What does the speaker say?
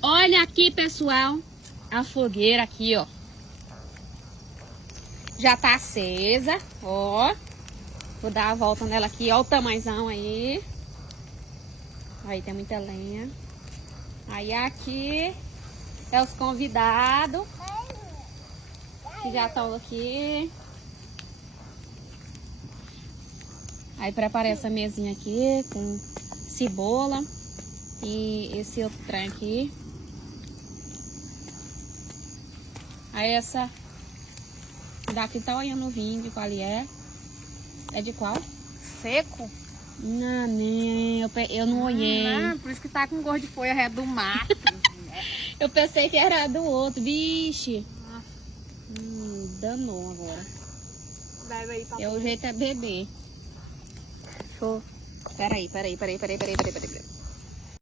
Olha aqui, pessoal, a fogueira aqui, ó. Já tá acesa, ó. Vou dar a volta nela aqui, ó o tamanhozão aí. Aí tem muita lenha. Aí aqui é os convidados que já estão aqui. Aí preparei essa mesinha aqui com cebola e esse outro trem aqui. Aí essa daqui tá olhando o vinho de qual é. É de qual? Seco? Não, nem, eu não olhei. Por isso que tá com gosto de folha ré do mato. Eu pensei que era do outro. Vixe. Danou agora. Bebe aí, papai. O jeito é beber. Show. Peraí.